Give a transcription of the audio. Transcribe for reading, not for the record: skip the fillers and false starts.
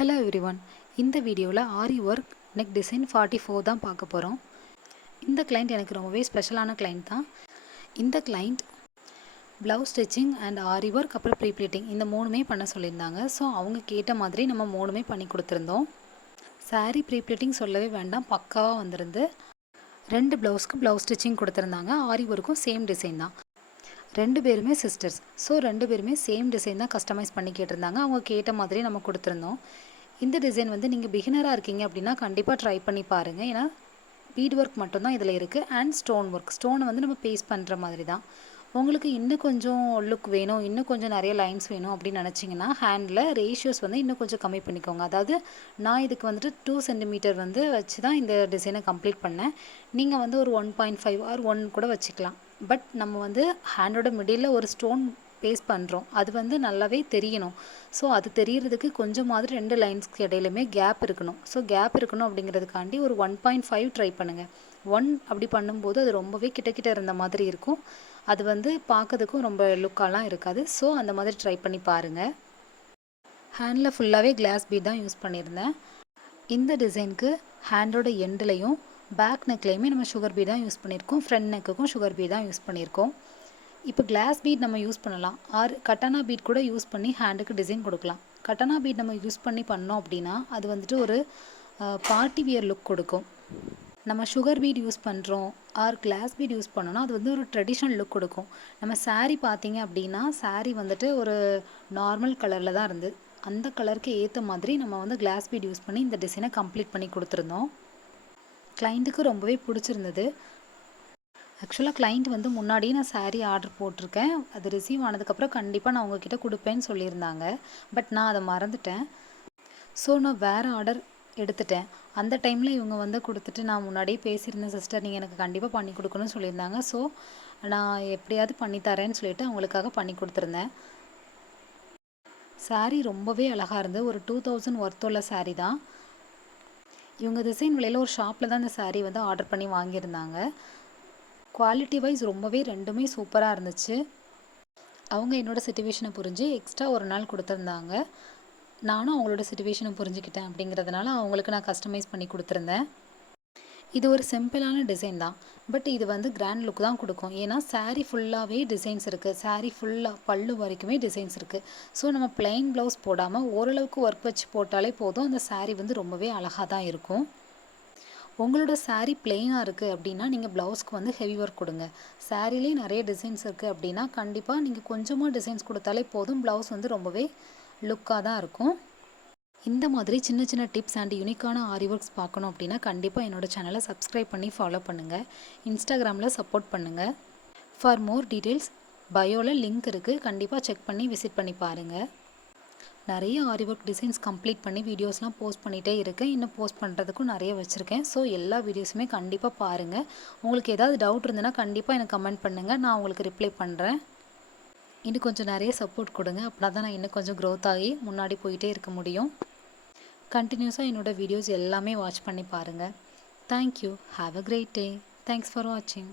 Hello everyone. இந்த வீடியோவில் ஆரி work neck design 44 தான் பார்க்க போகிறோம். இந்த கிளைண்ட் எனக்கு ரொம்பவே ஸ்பெஷலான கிளைண்ட் தான். இந்த client blouse stitching and aari work அப்புறம் ப்ரீப்ளீட்டிங் இந்த மூணுமே பண்ண சொல்லியிருந்தாங்க. ஸோ அவங்க கேட்ட மாதிரி நம்ம மூணுமே பண்ணி கொடுத்துருந்தோம். சாரீ ப்ரீப்ளீட்டிங் சொல்லவே வேண்டாம், பக்காவாக வந்திருந்து. 2 ப்ளவுஸ்க்கு ப்ளவுஸ் ஸ்டிச்சிங் கொடுத்துருந்தாங்க. ஆரி ஒர்க்கும் சேம் டிசைன் தான். 2 பேருமே சிஸ்டர்ஸ். ஸோ 2 பேருமே சேம் டிசைன் தான் கஸ்டமைஸ் பண்ணி கேட்டிருந்தாங்க. அவங்க கேட்ட மாதிரி நம்ம கொடுத்துருந்தோம். இந்த டிசைன் வந்து நீங்கள் பிகினராக இருக்கீங்க அப்படின்னா கண்டிப்பாக ட்ரை பண்ணி பாருங்கள். ஏன்னா பீட் ஒர்க் மட்டும்தான் இதில் இருக்குது அண்ட் ஸ்டோன் ஒர்க். ஸ்டோனை வந்து நம்ம பேஸ்ட் பண்ணுற மாதிரி தான். உங்களுக்கு இன்னும் கொஞ்சம் லுக் வேணும், இன்னும் கொஞ்சம் நிறைய லைன்ஸ் வேணும் அப்படின்னு நினச்சிங்கன்னா ஹேண்டில் ரேஷியோஸ் வந்து இன்னும் கொஞ்சம் கம்மி பண்ணிக்கோங்க. அதாவது நான் இதுக்கு வந்துட்டு 2 சென்டிமீட்டர் வந்து வச்சு தான் இந்த டிசைனை கம்ப்ளீட் பண்ணேன். நீங்கள் வந்து ஒரு 1.5 ஆர் 1 கூட வச்சுக்கலாம். பட் நம்ம வந்து ஹேண்டோட மிடில் ஒரு ஸ்டோன் பேஸ்ட் பண்ணுறோம், அது வந்து நல்லாவே தெரியணும். ஸோ அது தெரியறதுக்கு கொஞ்சமாவது 2 லைன்ஸ்க்கு இடையிலுமே கேப் இருக்கணும். ஸோ கேப் இருக்கணும் அப்படிங்கிறதுக்காண்டி ஒரு 1.5 ட்ரை பண்ணுங்கள். 1 அப்படி பண்ணும்போது அது ரொம்பவே கிட்ட இருந்த மாதிரி இருக்கும். அது வந்து பார்க்கறதுக்கும் ரொம்ப லுக்காலாம் இருக்காது. ஸோ அந்த மாதிரி ட்ரை பண்ணி பாருங்கள். ஹேண்டில் ஃபுல்லாகவே கிளாஸ் பீட் தான் யூஸ் பண்ணியிருந்தேன். இந்த டிசைனுக்கு ஹேண்டோட எண்ட்லையும் பேக் நெக்லையுமே நம்ம சுகர் பீட் தான் யூஸ் பண்ணியிருக்கோம். ஃப்ரண்ட் நெக்குக்கும் சுகர் பீட் தான் யூஸ் பண்ணியிருக்கோம். இப்போ கிளாஸ் பீட் நம்ம யூஸ் பண்ணலாம், ஆர் கட்டானா பீட் கூட யூஸ் பண்ணி ஹேண்டுக்கு டிசைன் கொடுக்கலாம். கட்டானா பீட் நம்ம யூஸ் பண்ணி பண்ணோம் அப்படின்னா அது வந்துட்டு ஒரு பார்ட்டி வியர் லுக் கொடுக்கும். நம்ம சுகர் பீட் யூஸ் பண்ணுறோம் ஆர் கிளாஸ் பீட் யூஸ் பண்ணோன்னா அது வந்து ஒரு ட்ரெடிஷ்னல் லுக் கொடுக்கும். நம்ம சாரீ பார்த்தீங்க அப்படின்னா சாரீ வந்துட்டு ஒரு நார்மல் கலரில் தான் இருந்து அந்த கலருக்கு ஏற்ற மாதிரி நம்ம வந்து கிளாஸ் பீட் யூஸ் பண்ணி இந்த டிசைனை கம்ப்ளீட் பண்ணி கொடுத்துருந்தோம். கிளைண்ட்டுக்கு ரொம்பவே பிடிச்சிருந்தது. ஆக்சுவலாக கிளைண்ட் வந்து முன்னாடியே நான் சாரீ ஆர்டர் போட்டிருக்கேன். அது ரிசீவ் ஆனதுக்கப்புறம் கண்டிப்பாக நான் உங்ககிட்ட கொடுப்பேன்னு சொல்லியிருந்தாங்க. பட் நான் அதை மறந்துட்டேன். ஸோ நான் வேறு ஆர்டர் எடுத்துட்டேன். அந்த டைமில் இவங்க வந்து கொடுத்துட்டு நான் முன்னாடியே பேசியிருந்தேன், சிஸ்டர் நீங்கள் எனக்கு கண்டிப்பாக பண்ணி கொடுக்கணும்னு சொல்லியிருந்தாங்க. ஸோ நான் எப்படியாவது பண்ணித்தரேன்னு சொல்லிட்டு அவங்களுக்காக பண்ணி கொடுத்துருந்தேன். சாரீ ரொம்பவே அழகாக இருந்து ஒரு 2000 ஒர்த்துள்ள சாரீ தான். இவங்க டிசைன் விலையில் ஒரு ஷாப்பில் தான் இந்த சாரீ வந்து ஆர்டர் பண்ணி வாங்கியிருந்தாங்க. குவாலிட்டி வைஸ் ரொம்பவே ரெண்டுமே சூப்பராக இருந்துச்சு. அவங்க என்னோடய சிச்சுவேஷனை புரிஞ்சு எக்ஸ்ட்ரா ஒரு நாள் கொடுத்துருந்தாங்க. நானும் அவங்களோட சிச்சுவேஷனை புரிஞ்சுக்கிட்டேன் அப்படிங்கிறதுனால அவங்களுக்கு நான் கஸ்டமைஸ் பண்ணி கொடுத்துருந்தேன். இது ஒரு சிம்பிளான டிசைன் தான், பட் இது வந்து கிராண்ட் லுக் தான் கொடுக்கும். ஏன்னா சாரீ ஃபுல்லாகவே டிசைன்ஸ் இருக்குது. சாரீ ஃபுல்லாக பல்லு வரைக்குமே டிசைன்ஸ் இருக்குது. ஸோ நம்ம பிளெயின் ப்ளவுஸ் போடாமல் ஓரளவுக்கு ஒர்க் வச்சு போட்டாலே போதும், அந்த சாரீ வந்து ரொம்பவே அழகாக தான் இருக்கும். உங்களோட சாரீ பிளெயினாக இருக்குது அப்படின்னா நீங்கள் ப்ளவுஸ்க்கு வந்து ஹெவி ஒர்க் கொடுங்க. சாரீலேயே நிறைய டிசைன்ஸ் இருக்குது அப்படின்னா கண்டிப்பாக நீங்கள் கொஞ்சமாக டிசைன்ஸ் கொடுத்தாலே போதும், ப்ளவுஸ் வந்து ரொம்பவே லுக்காக தான் இருக்கும். இந்த மாதிரி சின்ன சின்ன டிப்ஸ் அண்ட் யூனிக்கான ஆரி ஒர்க்ஸ் பார்க்கணும் அப்படின்னா கண்டிப்பாக என்னோடய சேனலை சப்ஸ்கிரைப் பண்ணி ஃபாலோ பண்ணுங்கள். இன்ஸ்டாகிராமில் சப்போர்ட் பண்ணுங்கள். ஃபார் மோர் டீட்டெயில்ஸ் பயோவில் லிங்க் இருக்குது, கண்டிப்பாக செக் பண்ணி விசிட் பண்ணி பாருங்கள். நிறைய ஆரி ஒர்க் டிசைன்ஸ் கம்ப்ளீட் பண்ணி வீடியோஸ்லாம் போஸ்ட் பண்ணிகிட்டே இருக்கேன். இன்னும் போஸ்ட் பண்ணுறதுக்கும் நிறைய வச்சுருக்கேன். ஸோ எல்லா வீடியோஸுமே கண்டிப்பாக பாருங்கள். உங்களுக்கு ஏதாவது டவுட் இருந்ததுன்னா கண்டிப்பாக எனக்கு கமெண்ட் பண்ணுங்கள், நான் உங்களுக்கு ரிப்ளை பண்ணுறேன். இன்னும் கொஞ்சம் நிறைய சப்போர்ட் கொடுங்க, அப்படின்னா தான் நான் இன்னும் கொஞ்சம் க்ரோத் ஆகி முன்னாடி போயிட்டே இருக்க முடியும். கண்டினியூஸாக என்னோடய வீடியோஸ் எல்லாமே வாட்ச் பண்ணி பாருங்கள். Thank you. Have a great day. Thanks for வாட்சிங்.